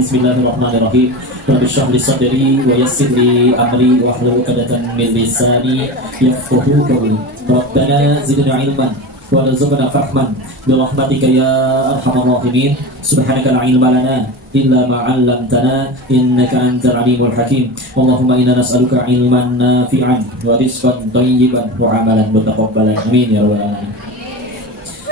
Bismillahirrahmanirrahim. Rabbi shrah li sadri wa yassir li amri wahlul 'uqdatam min lisani yafqahu qawli. Rabbana zidna ilman warzuqna fahman bi rahmatika ya arhamar rahimin. Subhanaka la ilma lana illa ma 'allamtana innaka antal alimul hakim. Allahumma inna nas'aluka ilman nafi'an wa rizqan thayyiban wa 'amalan mutaqabbalan. Amin ya rabbal alamin.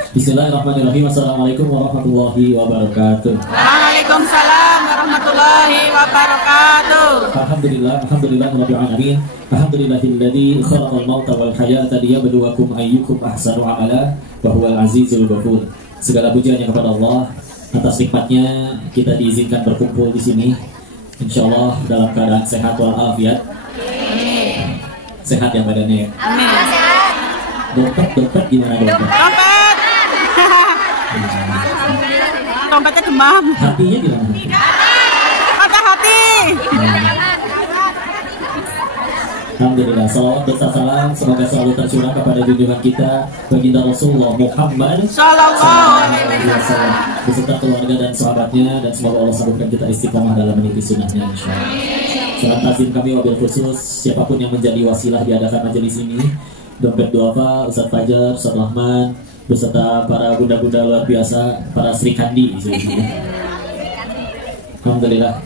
Bismillahirrahmanirrahim. Assalamualaikum warahmatullahi wabarakatuh. Waalaikumsalam warahmatullahi wabarakatuh. Alhamdulillah rabbil alamin. Alhamdulillahilladzi khalaqal mauta wal hayata liyabluwakum ayyukum ahsanu amala wa huwal azizul ghafur. Segala pujian yang kepada Allah atas nikmatnya kita diizinkan berkumpul di sini. Insyaallah dalam keadaan sehat walafiat. Sehat ya badannya ya. Amin. Dompet gimana dompet? Dompetnya demam. Hatinya gimana? Patah hati. Alhamdulillah, salawat beserta salam semoga selalu tercurah kepada junjungan kita baginda Rasulullah Muhammad Sallallahu alaihi wasallam beserta keluarga dan sahabatnya, dan semoga Allah sambungkan kita istiqamah dalam meniti sunnahnya insyaallah. Salam takzim kami wabil khusus siapapun yang menjadi wasilah diadakan majelis ini, Dompet Duafa, Ustaz Fajar, Ustaz Rahman, beserta para bunda-bunda luar biasa, para Sri Kandi. Alhamdulillah.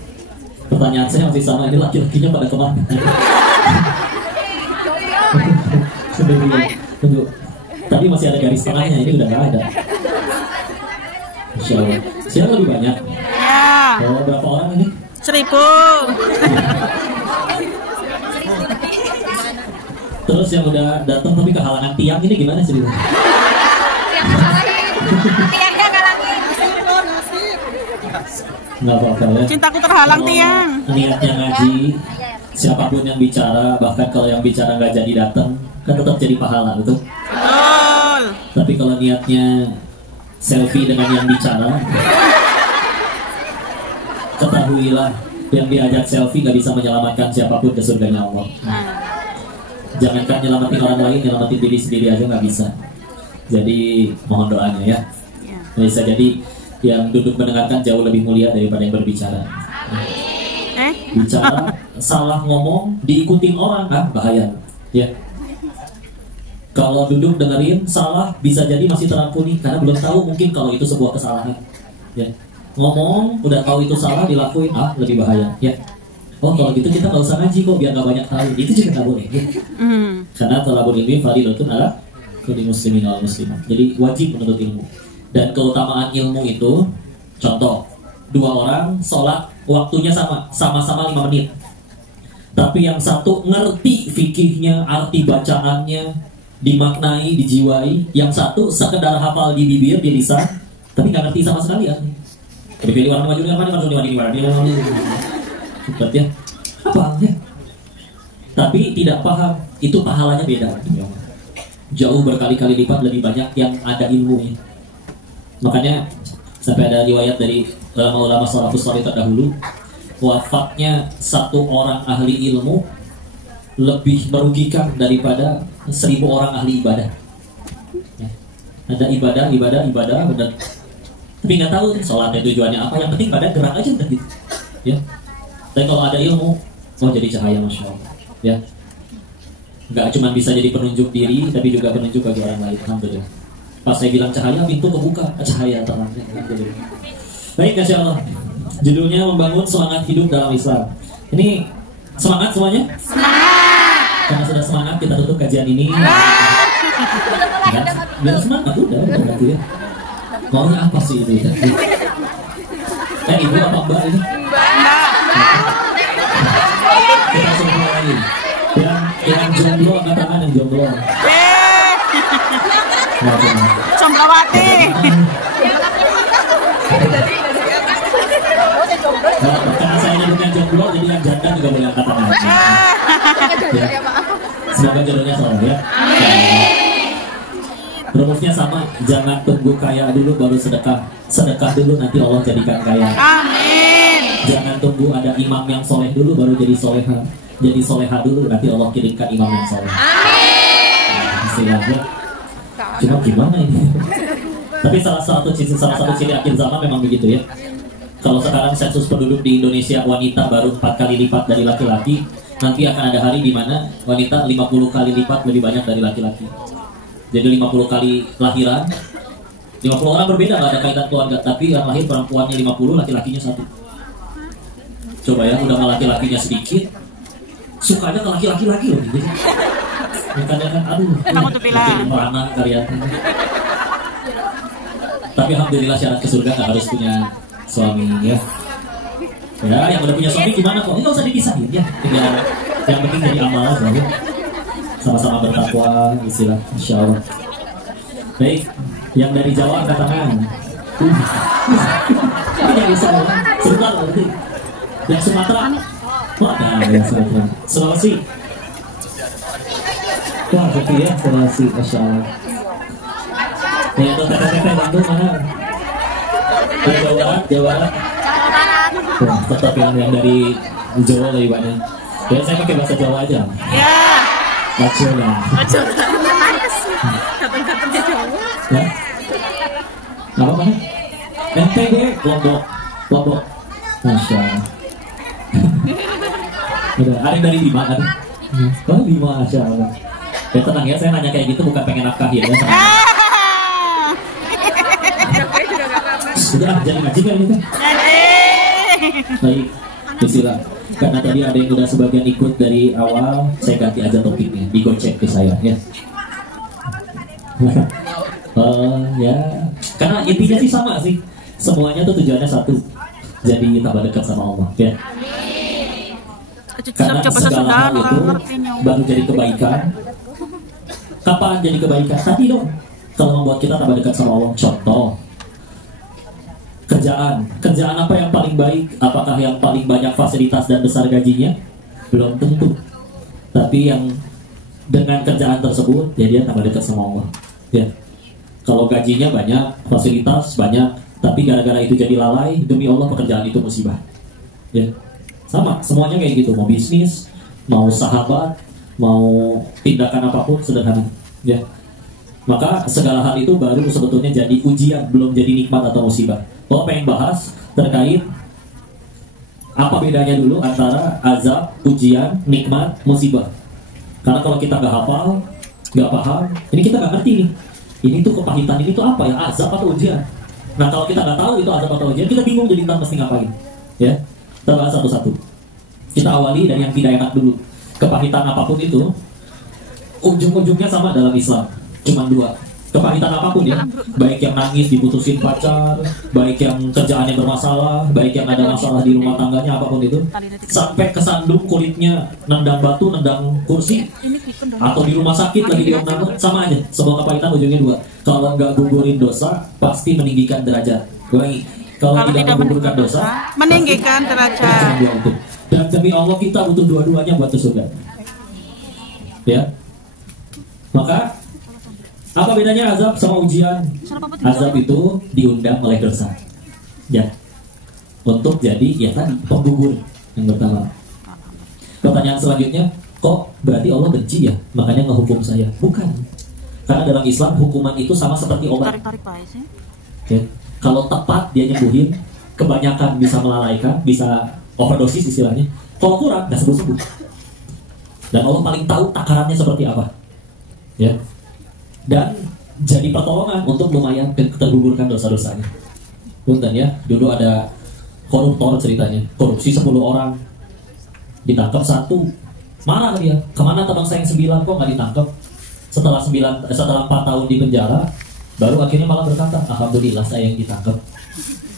Pertanyaan saya masih sama, ini laki-lakinya pada kemana? Tunggu. Tadi masih ada garis tengahnya, ini udah nggak ada. Insya Allah. Siapa lebih banyak? Ya. Oh, berapa orang ini? 1000. Terus yang udah datang tapi kehalangan tiang ini gimana sih? Nggak apa-apa ya. Cintaku terhalang tiang. Niatnya ngaji, siapapun yang bicara, bahkan kalau yang bicara nggak jadi datang, kan tetap jadi pahala, betul? Betul. Tapi kalau niatnya selfie dengan yang bicara, ketahuilah yang diajak selfie nggak bisa menyelamatkan siapapun ke surganya Allah. Jangankan nyelamatin orang lain, nyelamatin diri sendiri aja nggak bisa. Jadi mohon doanya ya. Bisa jadi yang duduk mendengarkan jauh lebih mulia daripada yang berbicara. Bicara salah ngomong diikutin orang, bahaya. Ya. Kalau duduk dengerin salah bisa jadi masih terampuni karena belum tahu mungkin kalau itu sebuah kesalahan. Ya. Ngomong udah tahu itu salah dilakuin, lebih bahaya. Ya. Oh kalau gitu kita nggak usah ngaji kok biar nggak banyak tahu. Itu juga nggak boleh. Ya. Karena talabul ilmi fardhilatun ala kulli muslimin wal muslimat. Jadi wajib menuntut ilmu. Dan keutamaan ilmu itu, contoh, 2 orang sholat waktunya sama-sama 5 menit. Tapi yang satu ngerti fikihnya, arti bacaannya, dimaknai, dijiwai. Yang satu sekedar hafal di bibir, di lisan, tapi nggak ngerti sama sekali ya. Tapi pilih orang maju dengan mana, cepat ya. Apa ya? Tapi tidak paham, itu pahalanya beda. Jauh berkali-kali lipat lebih banyak yang ada ilmunya. Makanya sampai ada riwayat dari ulama-ulama salafus salih terdahulu, wafatnya satu orang ahli ilmu lebih merugikan daripada 1000 orang ahli ibadah. Ya. Ada ibadah benar. Tapi nggak tahu sholatnya tujuannya apa. Yang penting pada gerak aja udah gitu. Ya. Dan kalau ada ilmu, jadi cahaya masya Allah. Ya. Nggak cuma bisa jadi penunjuk diri, tapi juga penunjuk bagi orang lain. Alhamdulillah. Pas saya bilang cahaya, pintu kebuka, cahaya terangnya. Baik, Masya Allah. Judulnya membangun semangat hidup dalam Islam. Ini semangat semuanya? Semangat. Karena sudah semangat, kita tutup kajian ini. Biar semangat, udah gitu ya. Maunya apa sih itu? Ibu apa mbak ini? Mbak. Kita suruh mulai. Yang jomblo, angkat tangan yang jomblo. Somplawati. Karena saya nyebutnya jomblo, jadi yang janda juga boleh angkat tangan. Ya. Semoga jodohnya selalu ya. Rumusnya sama, jangan tunggu kaya dulu baru sedekah. Sedekah dulu nanti Allah jadikan kaya. Amin. Jangan tunggu ada imam yang soleh dulu baru jadi soleha. Jadi soleha dulu nanti Allah kirimkan imam yang soleh. Amin. Istilahnya. Cuma gimana ini? Tapi salah satu ciri akhir zaman memang begitu ya. Kalau sekarang sensus penduduk di Indonesia wanita baru 4 kali lipat dari laki-laki, nanti akan ada hari di mana wanita 50 kali lipat lebih banyak dari laki-laki. Jadi 50 kali lahiran, 50 orang berbeda, nggak ada kaitan keluarga, tapi yang lahir perempuannya 50, laki-lakinya 1. Coba ya, udah sama laki-lakinya sedikit, sukanya ke laki-laki lagi loh gitu. Makanya kan, aduh, jadi merana kalian. Tapi alhamdulillah syarat ke surga nggak harus punya suami ya. Ya, yang udah punya suami gimana kok? Ini nggak usah dipisahin ya. Tinggal yang penting dari amal aja ya. Sama-sama bertakwa, istilah Insya Allah. Baik, yang dari Jawa angkat tangan. Ini yang bisa sebentar berarti. Yang Sumatera, ada yang Sumatera. Sulawesi. Wah, gitu ya, Sulawesi, Masya Allah. Yang teteh-teteh Bandung mana? Jawa Barat. Wah, tetap yang dari Jawa lebih banyak. Ya, saya pakai bahasa Jawa aja. Ya. Bacola. Kata-katanya Jawa. Ya. Apa mana? NTB, Lombok. Masya Allah. Ada yang dari Bima kan? Oh, Bima, Masya Allah. Ya tenang ya, saya nanya kayak gitu bukan pengen nafkahin ya. Sudah, jangan ngaji kan ini. Baik, bismillah. Karena tadi ada yang udah sebagian ikut dari awal, saya ganti aja topiknya, digocek ke saya ya. Ya, karena intinya sih sama sih. Semuanya tuh tujuannya satu, jadi tambah dekat sama Allah ya. Karena segala hal itu baru jadi kebaikan. Kapan jadi kebaikan? Tadi dong, kalau membuat kita tambah dekat sama Allah. Contoh, kerjaan apa yang paling baik? Apakah yang paling banyak fasilitas dan besar gajinya? Belum tentu. Tapi yang dengan kerjaan tersebut, ya dia tambah dekat sama Allah. Ya, kalau gajinya banyak, fasilitas banyak, tapi gara-gara itu jadi lalai, demi Allah pekerjaan itu musibah. Ya, sama, semuanya kayak gitu. Mau bisnis, mau sahabat, mau tindakan apapun sederhana. Ya, maka segala hal itu baru sebetulnya jadi ujian, belum jadi nikmat atau musibah. Kalau pengen bahas terkait apa bedanya dulu antara azab, ujian, nikmat, musibah. Karena kalau kita nggak hafal, nggak paham, ini kita nggak ngerti nih. Ini tuh kepahitan, ini tuh apa ya, azab atau ujian? Nah kalau kita nggak tahu itu azab atau ujian, kita bingung jadi ntar mesti ngapain. Ya, kita bahas satu-satu. Kita awali dari yang tidak enak dulu. Kepahitan apapun itu, ujung-ujungnya sama dalam Islam. Cuma 2. Kepahitan apapun ya, baik yang nangis diputusin pacar, baik yang kerjaannya bermasalah, baik yang ada masalah di rumah tangganya, apapun itu, sampai kesandung kulitnya, nendang batu, nendang kursi, atau di rumah sakit lagi diundang, sama aja. Semua kepahitan ujungnya 2. Kalau nggak gugurin dosa, pasti meninggikan derajat. Kalau tidak menggugurkan dosa, meninggikan derajat. Dan demi Allah kita butuh dua-duanya buat ke surga. Ya, maka apa bedanya azab sama ujian? Azab itu diundang oleh dosa. Ya. Untuk jadi ya tadi penggugur yang pertama. Pertanyaan selanjutnya, kok berarti Allah benci ya? Makanya ngehukum saya? Bukan. Karena dalam Islam hukuman itu sama seperti obat. Ya. Kalau tepat dia nyembuhin, kebanyakan bisa melalaikan, bisa overdosis istilahnya. Kalau kurang nggak sembuh-sembuh. Dan Allah paling tahu takarannya seperti apa. Ya. Dan jadi pertolongan untuk lumayan tergugurkan dosa-dosanya. Punten ya, dulu ada koruptor ceritanya, korupsi 10 orang, ditangkap 1, marah dia, kemana teman saya yang 9 kok nggak ditangkap? Setelah 4 tahun di penjara, baru akhirnya malah berkata, alhamdulillah saya yang ditangkap.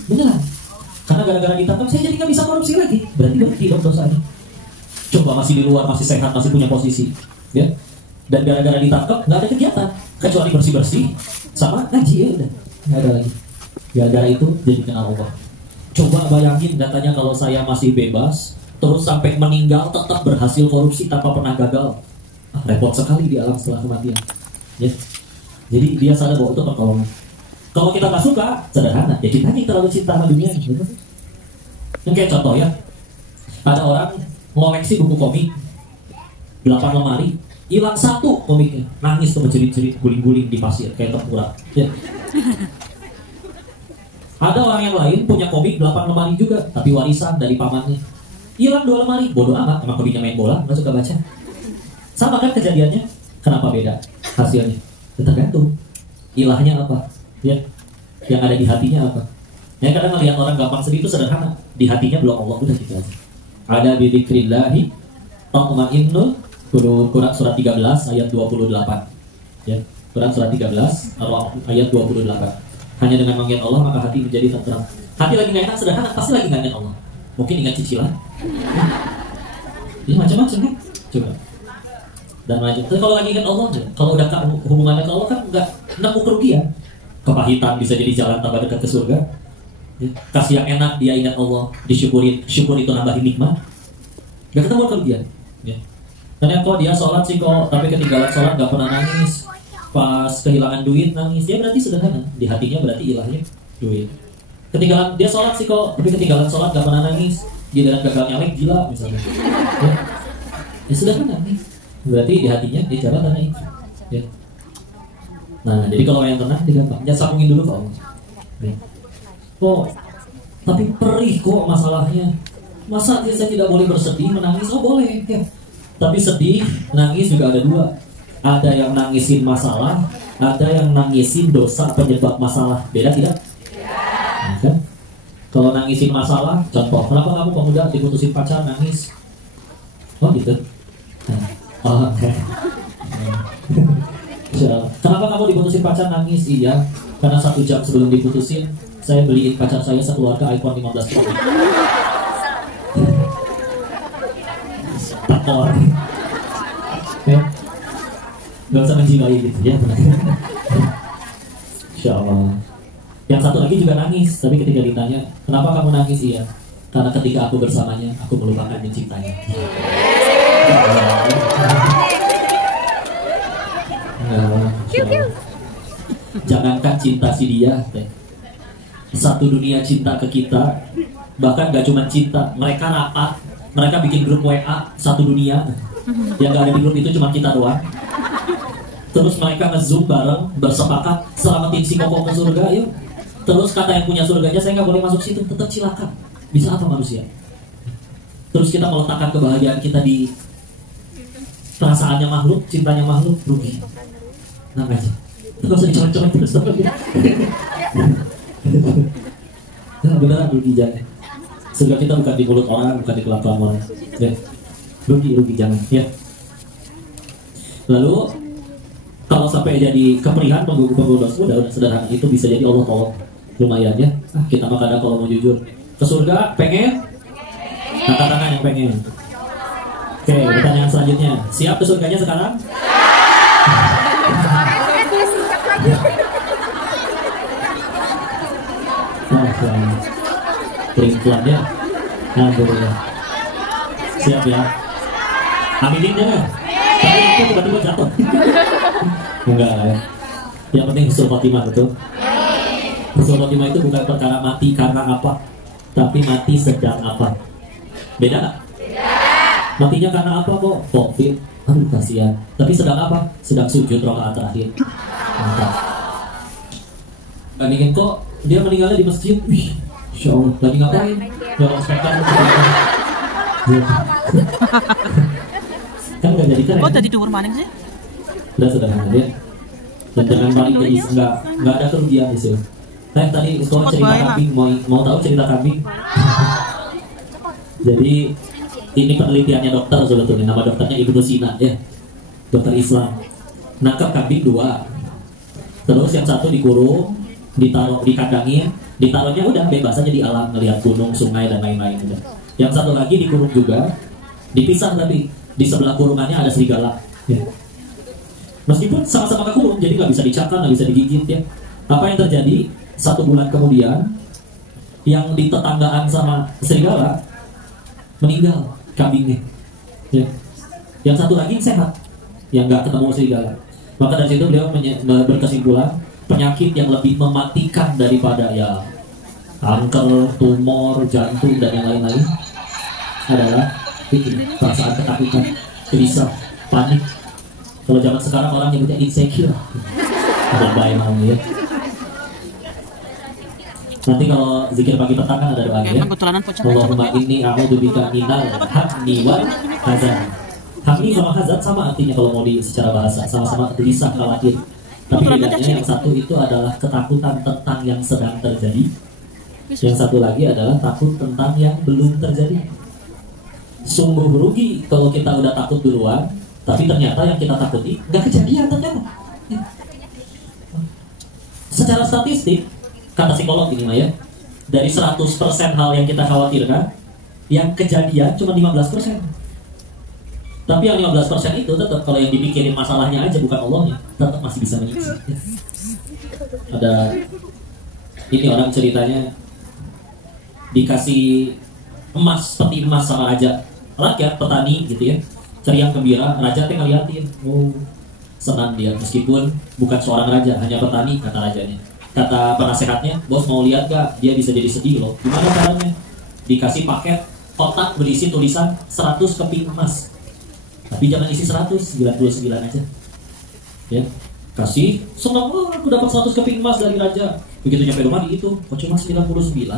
Beneran, karena gara-gara ditangkap saya jadi nggak bisa korupsi lagi, berarti berhenti dong dosanya. Coba masih di luar, masih sehat, masih punya posisi, ya. Dan gara-gara ditangkap nggak ada kegiatan kecuali bersih-bersih sama ngaji, ya udah nggak ada lagi. Gara-gara itu jadi kenal Allah. Coba bayangin katanya kalau saya masih bebas terus sampai meninggal tetap berhasil korupsi tanpa pernah gagal, repot sekali di alam setelah kematian. Ya. Jadi dia sadar bahwa itu pertolongan. Kalau kita nggak suka, sederhana ya kita hanya terlalu cinta sama dunia gitu. Yang kayak contoh ya, ada orang ngoleksi buku komik 8 lemari, hilang 1 komiknya, nangis tuh menjerit-jerit, guling-guling di pasir kayak tengkurap. Ya. Ada orang yang lain punya komik 8 lemari juga, tapi warisan dari pamannya. Hilang 2 lemari, bodoh amat, emang hobinya main bola, nggak suka baca. Sama kan kejadiannya? Kenapa beda hasilnya? Tergantung ilahnya apa, ya, yang ada di hatinya apa. Ya kadang ngelihat orang gampang sedih itu sederhana, di hatinya belum Allah, udah gitu aja. Ada bi dzikrillahi tatma'innul qulub, Quran surat 13 ayat 28. Ya, Quran surat 13 ayat 28. Hanya dengan mengingat Allah maka hati menjadi tenteram. Hati lagi nggak enak sederhana, pasti lagi nggak ingat Allah. Mungkin ingat cicilan. Ya macam-macam kan? Coba. Dan macam. Tapi kalau lagi ingat Allah, kalau udah hubungannya ke Allah kan nggak nemu kerugian. Kepahitan bisa jadi jalan tambah dekat ke surga. Ya. Kasih yang enak dia ingat Allah, disyukuri, syukur itu nambahin nikmat. Gak ketemu kerugian. Ya. Karena kok dia sholat sih kok, tapi ketinggalan sholat gak pernah nangis. Pas kehilangan duit nangis, dia berarti sederhana. Di hatinya berarti ilahnya duit. Ketinggalan dia sholat sih kok, tapi ketinggalan sholat gak pernah nangis. Dia dengan gagal nyalek gila misalnya. Ya sederhana nih. Berarti di hatinya dia cara tanah itu. Ya. Nah, jadi kalau yang tenang dia gampang. Jangan sambungin dulu kok. Ya. Kok tapi perih kok masalahnya. Masa saya tidak boleh bersedih, menangis? Oh boleh ya. Tapi sedih, nangis juga ada dua. Ada yang nangisin masalah, ada yang nangisin dosa penyebab masalah. Beda tidak? Nah, kan? Kalau nangisin masalah, contoh, kenapa kamu pemuda diputusin pacar nangis? Oh gitu. Oh, okay. Kenapa kamu diputusin pacar nangis? Iya, karena 1 jam sebelum diputusin saya beliin pacar saya sekeluarga iPhone 15 Pro. Takor. Ya. Gak usah menjiwai gitu ya. Insya Allah. Yang satu lagi juga nangis, tapi ketika ditanya, kenapa kamu nangis? Iya, karena ketika aku bersamanya, aku melupakan mencintanya. Jangankan cinta si dia, satu dunia cinta ke kita. Bahkan gak cuma cinta, mereka rapat, mereka bikin grup WA satu dunia. Yang gak ada di grup itu cuma kita doang. Terus mereka nge-zoom bareng, bersepakat selamatin si Koko ke surga, yuk. Terus kata yang punya surganya, saya gak boleh masuk situ, tetap silakan. Bisa apa manusia? Terus kita meletakkan kebahagiaan kita di perasaannya makhluk, cintanya makhluk, rugi. Nah aja, gak usah dicolok-colok terus. Nah beneran rugi jangan. Surga kita bukan di mulut orang, bukan di kelakuan orang. Ya. Rugi jangan. Ya. Lalu kalau sampai jadi keperihan penggugur dosa, udah sederhana, itu bisa jadi Allah tolong. Lumayan ya. Kita mah kadang kalau mau jujur ke surga pengen, angkat tangan yang pengen. Oke, pertanyaan selanjutnya, siap ke surganya sekarang? Pelan ya. Alhamdulillah. Siap ya. Aminin jangan. Tapi aku tiba-tiba jatuh. Enggak ya. Yang penting husnul khotimah, betul. Husnul khotimah itu bukan perkara mati karena apa, tapi mati sedang apa. Beda nggak? Matinya karena apa kok? Covid. Aduh kasihan. Tapi sedang apa? Sedang sujud rakaat terakhir. Mantap. Bandingin kok dia meninggalnya di masjid. Wih, Insya Allah. Lagi ngapain? Nyolong speaker. Kan nggak jadi keren. Kok tadi dhuwur maning sih? Udah sederhana ya. Dan jangan balik jadi nggak ada kerugian di situ. Nah tadi kalau cerita kambing, mau tahu cerita kambing? Jadi ini penelitiannya dokter sebetulnya, nama dokternya Ibnu Sina ya, dokter Islam. Nangkap kambing 2, terus yang satu dikurung, ditaruh dikandangin, ditaruhnya udah bebas aja di alam, ngelihat gunung, sungai dan lain-lain udah. Yang satu lagi dikurung juga, dipisah tapi di sebelah kurungannya ada serigala. Ya. Meskipun sama-sama kekurung, jadi nggak bisa dicakar, nggak bisa digigit ya. Apa yang terjadi? 1 bulan kemudian, yang di tetanggaan sama serigala meninggal kambingnya. Ya. Yang satu lagi sehat, yang nggak ketemu serigala. Maka dari situ beliau berkesimpulan penyakit yang lebih mematikan daripada ya kanker, tumor, jantung dan yang lain-lain adalah perasaan ketakutan, gelisah, panik. Kalau zaman sekarang orang nyebutnya insecure. Ada bayang ya. Nanti kalau zikir pagi petang kan ada doanya ya. Allahumma inni a'udzubika minal hammi wal hazan. Hammi sama hazan sama artinya kalau mau di secara bahasa, sama-sama gelisah, khawatir. Tapi bedanya yang satu itu adalah ketakutan tentang yang sedang terjadi. Yang satu lagi adalah takut tentang yang belum terjadi. Sungguh rugi kalau kita udah takut duluan, tapi ternyata yang kita takuti nggak kejadian ternyata. Secara statistik, kata psikolog ini Maya, dari 100% hal yang kita khawatirkan, yang kejadian cuma 15%. Tapi yang 15% itu tetap kalau yang dipikirin masalahnya aja bukan Allahnya, tetap masih bisa menyiksa. Ada ini orang ceritanya dikasih emas, peti emas sama raja, rakyat petani gitu ya, ceria gembira, raja teh ngeliatin, oh senang dia meskipun bukan seorang raja, hanya petani kata rajanya. Kata penasehatnya, bos mau lihat gak? Dia bisa jadi sedih loh. Gimana caranya? Dikasih paket kotak berisi tulisan 100 keping emas. Tapi jangan isi 100, 99 aja. Ya, kasih, senang, oh aku dapat 100 keping emas dari raja. Begitu nyampe rumah dihitung, kok cuma 99.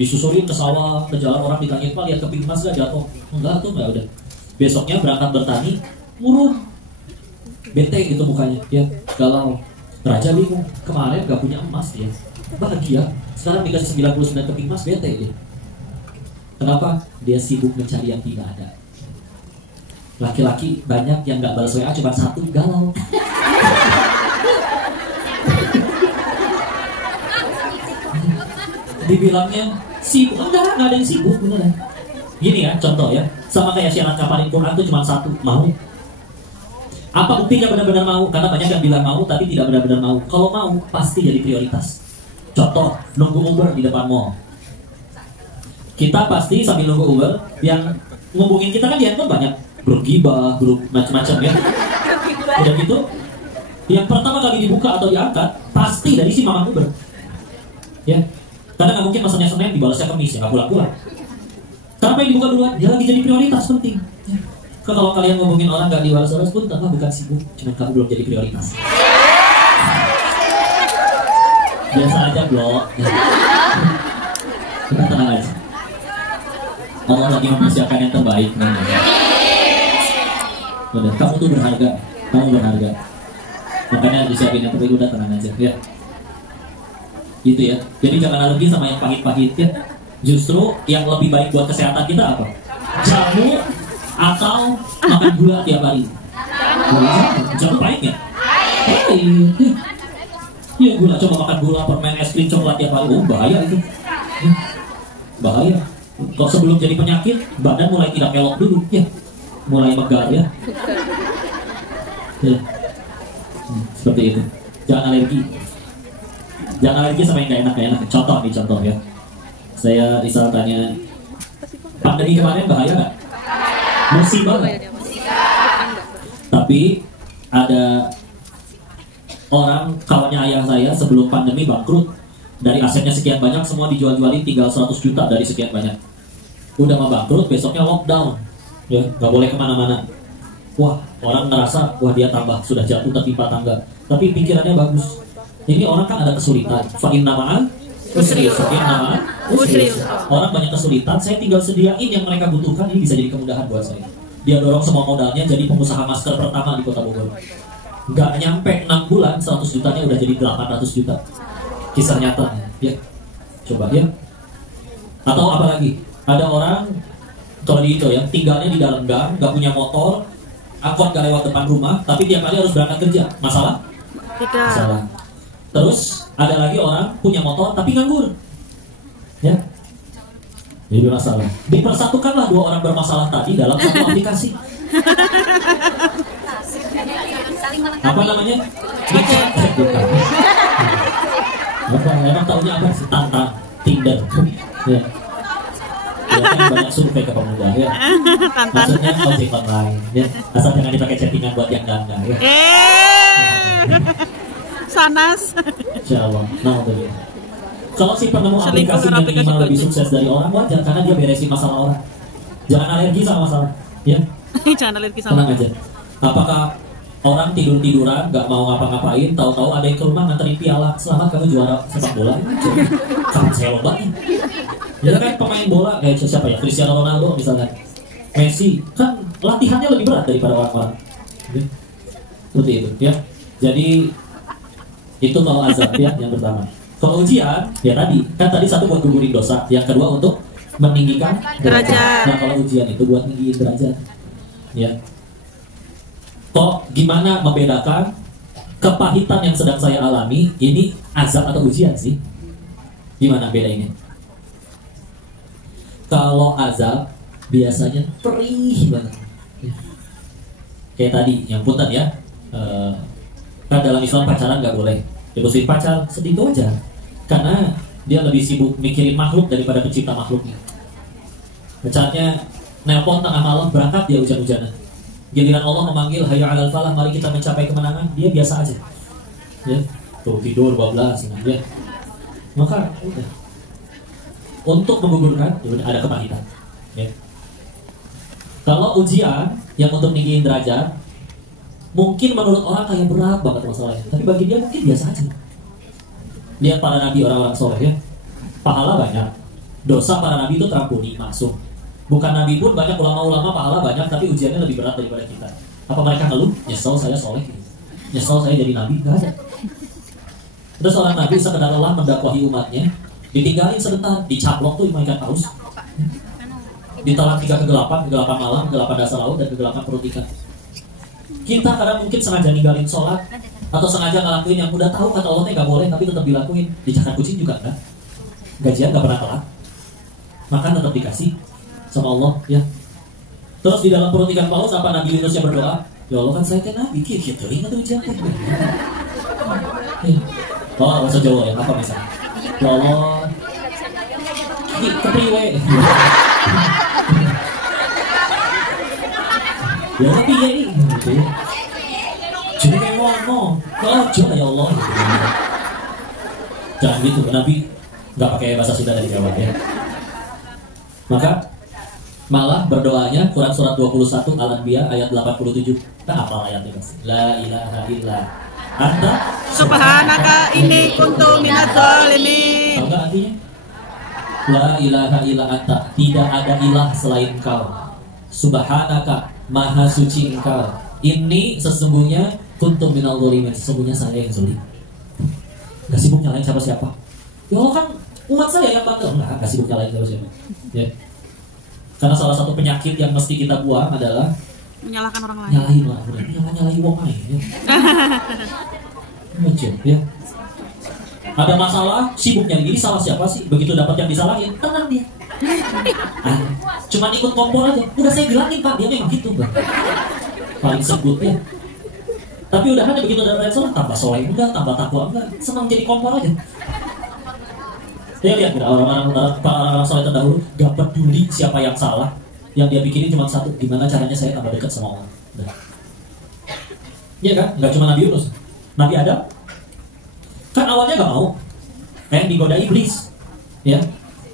Disusurin ke sawah, ke jalan, orang ditanya, Pak lihat keping emas gak jatuh? Enggak tuh, enggak udah. Besoknya berangkat bertani, murung. Bete gitu mukanya, ya, galau. Raja bingung, kemarin gak punya emas dia, bahagia. Sekarang dikasih 99 keping emas, bete dia. Kenapa? Dia sibuk mencari yang tidak ada. Laki-laki banyak yang gak balas WA, cuma satu, galau. Dibilangnya sibuk, enggak ada yang sibuk beneran. Gini ya, contoh ya, sama kayak syarat kafarin Quran tuh cuma satu, mau. Apa buktinya benar-benar mau? Karena banyak yang bilang mau tapi tidak benar-benar mau. Kalau mau pasti jadi prioritas. Contoh, nunggu Uber di depan mall. Kita pasti sambil nunggu Uber, yang ngubungin kita kan di handphone banyak, grup gibah, grup macam-macam ya. Udah gitu, yang pertama kali dibuka atau diangkat pasti dari si mama Uber. Ya, karena nggak mungkin pesannya Senin dibalasnya Kamis, ya nggak pulang-pulang. Kenapa yang dibuka duluan? Dia lagi jadi prioritas penting. Ya. Kalau kalian ngomongin orang gak dibalas-balas pun tanpa bukan sibuk, cuma kamu belum jadi prioritas. Biasa aja blok. Kita tenang aja. Allah lagi mempersiapkan yang terbaik. Udah, kamu tuh berharga, kamu berharga. Makanya disiapin yang terbaik, udah tenang aja ya. Gitu ya. Jadi jangan alergi sama yang pahit-pahit ya. Justru yang lebih baik buat kesehatan kita apa? Jamu atau makan gula tiap hari? Jamu pahit ya? Pahit. Iya gula, coba makan gula, permen, es krim, coklat tiap hari. Oh bahaya itu. Bahaya. Kalau sebelum jadi penyakit, badan mulai tidak melok dulu ya. Mulai megar ya. Ya. Seperti itu. Jangan alergi. Jangan alergi sama yang gak enak-enak. Contoh nih, contoh ya. Saya Rizal tanya, pandemi kemarin bahaya gak? Musibah gak? Tapi ada orang, kawannya ayah saya sebelum pandemi bangkrut. Dari asetnya sekian banyak, semua dijual-jualin, tinggal 100 juta dari sekian banyak. Udah mau bangkrut, besoknya lockdown ya, gak boleh kemana-mana. Wah, orang ngerasa, wah dia tambah, sudah jatuh tertimpa tangga. Tapi pikirannya bagus. Ini orang kan ada kesulitan. Fa'in namaan orang banyak kesulitan, saya tinggal sediain yang mereka butuhkan, ini bisa jadi kemudahan buat saya. Dia dorong semua modalnya jadi pengusaha masker pertama di Kota Bogor. Gak nyampe 6 bulan 100 jutanya udah jadi 800 juta. Kisah nyata ya. Coba ya. Atau apa lagi? Ada orang kalau di itu ya, tinggalnya di dalam gang, gak punya motor, angkot gak lewat depan rumah, tapi tiap kali harus berangkat kerja. Masalah? Tidak. Masalah. Terus ada lagi orang punya motor tapi nganggur, ya, jadi masalah. Dipersatukanlah dua orang bermasalah tadi dalam satu aplikasi. Apa namanya? Bukan. Apa? Emang tahunya apa sih? Tantang, Tinder, ya. Biasanya banyak survei ke pemuda, ya. Maksudnya ojek online, ya. Asal jangan dipakai chattingan buat yang enggak, ya. Sanas. Insyaallah. Nah, betul. Kalau si penemu aplikasi yang minimal lebih sukses dari orang, wajar karena dia beresin masalah orang. Jangan alergi sama masalah, ya. Jangan alergi sama. Tenang aja. Apakah orang tiduran, nggak mau ngapa-ngapain, tahu-tahu ada yang ke rumah nganterin piala, selamat kamu juara sepak bola. Kapan saya lomba nih? Ya kan pemain bola kayak siapa ya, Cristiano Ronaldo misalnya, Messi, kan latihannya lebih berat daripada orang-orang. Seperti itu ya. Jadi itu kalau azab ya yang pertama. Kalau ujian ya tadi satu buat gugurin dosa, yang kedua untuk meninggikan derajat. Nah kalau ujian itu buat meninggikan derajat ya. Kok gimana membedakan kepahitan yang sedang saya alami ini azab atau ujian sih? Gimana beda ini? Kalau azab biasanya perih banget. Kayak tadi yang punten ya, kan dalam Islam pacaran nggak boleh. Diputusin pacar sedikit aja, karena dia lebih sibuk mikirin makhluk daripada pencipta makhluknya. Pacarnya nelpon tengah malam berangkat dia hujan-hujanan. Giliran Allah memanggil hayya 'alal falah, mari kita mencapai kemenangan, dia biasa aja. Ya, tuh tidur 12 ya. Maka udah. Untuk menggugurkan ada kepahitan. Ya. Kalau ujian yang untuk meninggiin derajat, mungkin menurut orang kayak berat banget masalahnya, tapi bagi dia mungkin biasa aja. Lihat para nabi orang-orang soleh ya, pahala banyak, dosa para nabi itu terampuni masuk. Bukan nabi pun banyak ulama-ulama pahala banyak, tapi ujiannya lebih berat daripada kita. Apa mereka ngeluh? Nyesel saya soleh gitu. Nyesel saya jadi nabi? Gak ada. Terus seorang nabi sekedar lelah mendakwahi umatnya, ditinggalin sebentar, dicaplok tuh ikan paus, ditelan 3 kegelapan malam, kegelapan dasar laut, dan kegelapan perut ikan. Kita kadang mungkin sengaja ninggalin sholat, atau sengaja ngelakuin yang udah tahu kata Allah nggak boleh, tapi tetap dilakuin. Dicakar kucing juga enggak, gajian nggak pernah telat, makan tetap dikasih sama Allah ya. Terus di dalam perut ikan paus apa Nabi Yunus yang berdoa, ya Allah kan saya kan nabi, gitu ingat tuh ujian ya. Oh bahasa Jawa ya, apa misalnya, ya Allah kepriwe ya tapi ya ini gitu ya, jadi kayak ngomong oh jangan ya Allah gitu. Jangan gitu, Nabi nggak pakai bahasa Sunda dari Jawa ya. Maka malah berdoanya Quran surat 21 Al-Anbiya ayat 87. Nah, apa ayatnya Mas? La ilaha illa anta Subhanaka inni kuntu minadz zalimin. Tahu enggak artinya? La ilaha illa anta, tidak ada ilah selain Kau. Subhanaka, maha suci Engkau. Ini sesungguhnya kuntu minal zalimin, sesungguhnya saya yang zalim. Enggak sibuk nyalain siapa-siapa. Ya Allah kan umat saya yang bandel. Enggak sibuk nyalain siapa-siapa. Ya. Karena salah satu penyakit yang mesti kita buang adalah menyalahkan orang lain. Nyalahin lah, udah nyalahin wong lain ya. Macam ya. Ada masalah, sibuk nyari diri, salah siapa sih? Begitu dapat yang disalahin, tenang dia. Cuma ikut kompor aja. Udah saya bilangin Pak, dia memang gitu Bang. Paling sebut ya. Tapi udah hanya begitu ada salah, tambah soleh enggak, tambah takwa enggak, senang jadi kompor aja. Ya lihat orang-orang soleh terdahulu gak peduli siapa yang salah, yang dia pikirin cuma satu, gimana caranya saya tambah dekat sama Allah. Iya kan? Nggak cuma Nabi Yunus, Nabi Adam kan awalnya gak mau, digoda iblis, ya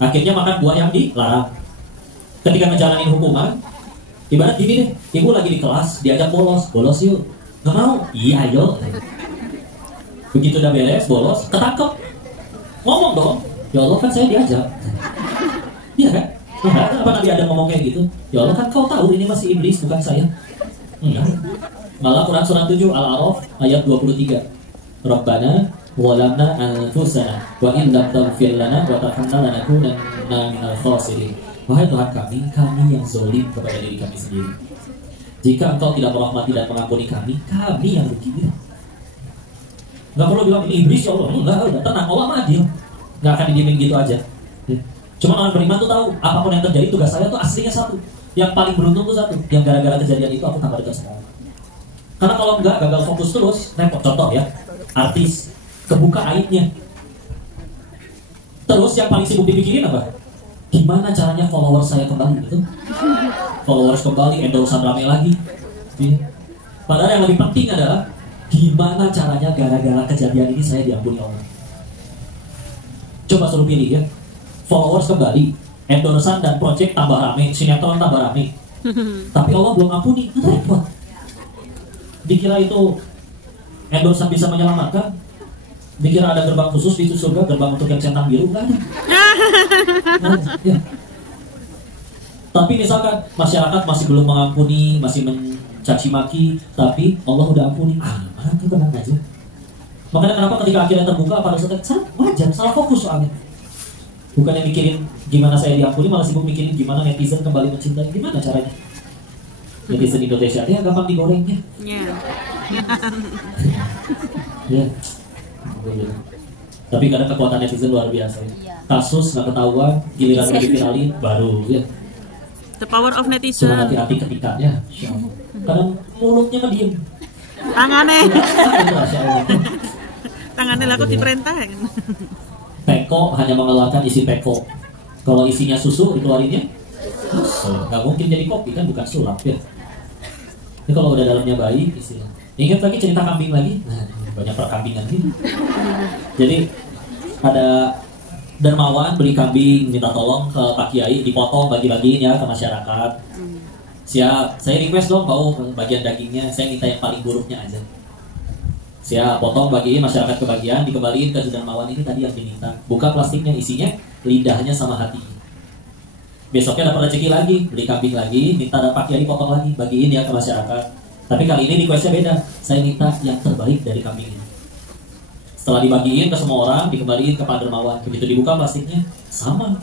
akhirnya makan buah yang dilarang. Ketika ngejalanin hukuman, ibarat gini deh, ibu lagi di kelas diajak bolos yuk, nggak mau, iya ayo. Begitu udah beres bolos, ketangkep, ngomong dong. Ya Allah kan saya diajak. Iya kan? Nah, kenapa Nabi Adam ngomong kayak gitu? Ya Allah kan kau tahu ini masih iblis bukan saya. Enggak. Malah Quran surat 7 Al-A'raf ayat 23. Rabbana walamna anfusana wa in lam taghfir lana wa tarhamna lanakunanna minal khasirin. Wahai Tuhan kami yang zalim kepada diri kami sendiri. Jika Engkau tidak merahmati dan mengampuni kami yang rugi. Enggak perlu bilang ini iblis ya Allah. Enggak, udah tenang, Allah mah adil. Nggak akan didiemin gitu aja. Cuma orang beriman tuh tahu apapun yang terjadi, tugas saya tuh aslinya satu. Yang paling beruntung tuh satu, yang gara-gara kejadian itu aku tambah dekat sama Allah. Karena kalau enggak, gagal fokus terus, repot. Contoh ya, artis kebuka aibnya. Terus yang paling sibuk dipikirin apa? Gimana caranya followers saya kembali gitu? Followers kembali, endorsean rame lagi. Padahal yang lebih penting adalah gimana caranya gara-gara kejadian ini saya diampuni Allah. Coba suruh pilih ya, followers kembali, endorsean dan project tambah rame, sinetron tambah rame, tapi Allah belum ampuni, repot. dikira itu endorse bisa menyelamatkan, dikira ada gerbang khusus di surga, gerbang untuk yang centang biru, nggak ada. Ya. Tapi misalkan masyarakat masih belum mengampuni, masih mencaci maki, tapi Allah udah ampuni, itu tenang aja. Makanya kenapa ketika akhirnya terbuka pada saat wajar, salah fokus soalnya. Bukan yang mikirin gimana saya diampuni, malah sibuk mikirin gimana netizen kembali mencintai, gimana caranya. Netizen Indonesia dia gampang digorengnya. Ya. Tapi kadang kekuatan netizen luar biasa. Kasus nggak ketahuan, giliran udah diviralin baru ya. The power of netizen. Cuma hati-hati ketikanya. Kadang mulutnya mah diem. Tangannya. Tangannya laku diperintah. Peko hanya mengeluarkan isi peko. Kalau isinya susu dikeluarinnya susu. Nggak mungkin jadi kopi kan, bukan sulap ya. Ini kalau udah dalamnya baik istilah. Ingat lagi cerita kambing lagi. Nah, banyak perkambingan nih. Jadi ada dermawan beli kambing, minta tolong ke Pak Kiai dipotong bagi-bagiin ya ke masyarakat. Siap, saya request dong kau bagian dagingnya, saya minta yang paling buruknya aja. Siap, potong bagiin masyarakat kebagian, dikembaliin ke dermawan ini tadi yang diminta. Buka plastiknya, isinya lidahnya sama hati. Besoknya dapat rezeki lagi, beli kambing lagi, minta Pak Kiai potong lagi, bagiin ya ke masyarakat. Tapi kali ini requestnya beda, saya minta yang terbaik dari kambing ini. Setelah dibagiin ke semua orang, dikembaliin ke Pak Dermawan. Begitu dibuka plastiknya, sama.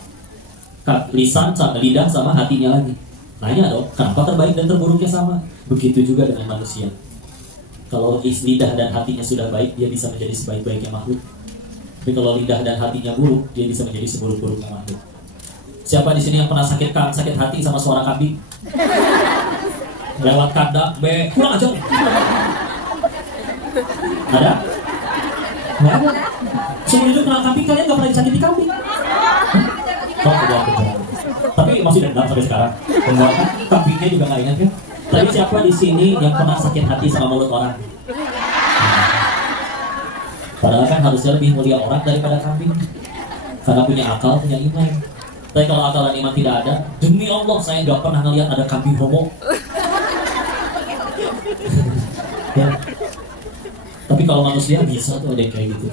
Lisan sama lidah sama hatinya lagi. Nanya dong, kenapa terbaik dan terburuknya sama? Begitu juga dengan manusia. Kalau lidah dan hatinya sudah baik, dia bisa menjadi sebaik-baiknya makhluk. Tapi kalau lidah dan hatinya buruk, dia bisa menjadi seburuk-buruknya makhluk. Siapa di sini yang pernah sakit hati sama suara kambing? Lewat kandang, pulang aja. Ada? Nggak ada. Seumur hidup kenal kambing, kalian nggak pernah disakiti kambing. Tapi masih dendam sampai sekarang. Kambingnya juga nggak ingat kan? Tapi siapa di sini yang pernah sakit hati sama mulut orang? Padahal kan harusnya lebih mulia orang daripada kambing, karena punya akal, punya iman. Tapi kalau akal dan iman tidak ada, demi Allah saya nggak pernah ngeliat ada kambing homo. Ya. Tapi kalau manusia bisa tuh ada yang kayak gitu.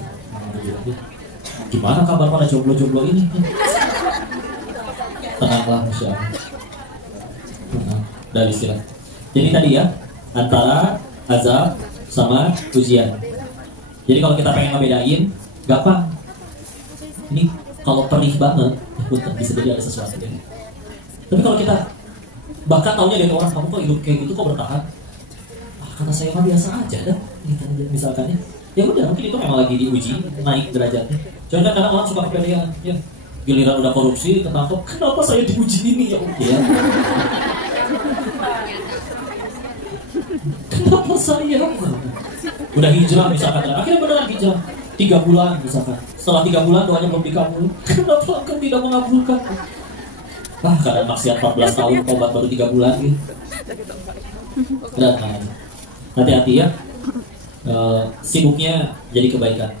Gimana kabar pada jomblo-jomblo ini? Tenanglah, Masya Allah. Dari istilah. Jadi tadi ya, antara azab sama ujian. Jadi kalau kita pengen ngebedain, gampang. Ini kalau perih banget, bisa jadi ada sesuatu ya. Tapi kalau kita bahkan taunya dari orang, kamu kok hidup kayak gitu, kok bertahan? Kata saya mah biasa aja dah, misalkan ya udah, mungkin itu memang lagi diuji, naik derajatnya. Cuma kan kadang orang suka kepedean, ya giliran udah korupsi, ketangkep, kenapa saya diuji ini ya? Ya. Kenapa saya? Udah hijrah misalkan, akhirnya beneran hijrah 3 bulan misalkan. Setelah 3 bulan doanya belum dikabul, kenapa engkau tidak mengabulkan? Kadang maksiat 14 tahun, tobat baru 3 bulan gitu. Hati-hati ya, sibuknya jadi kebaikan.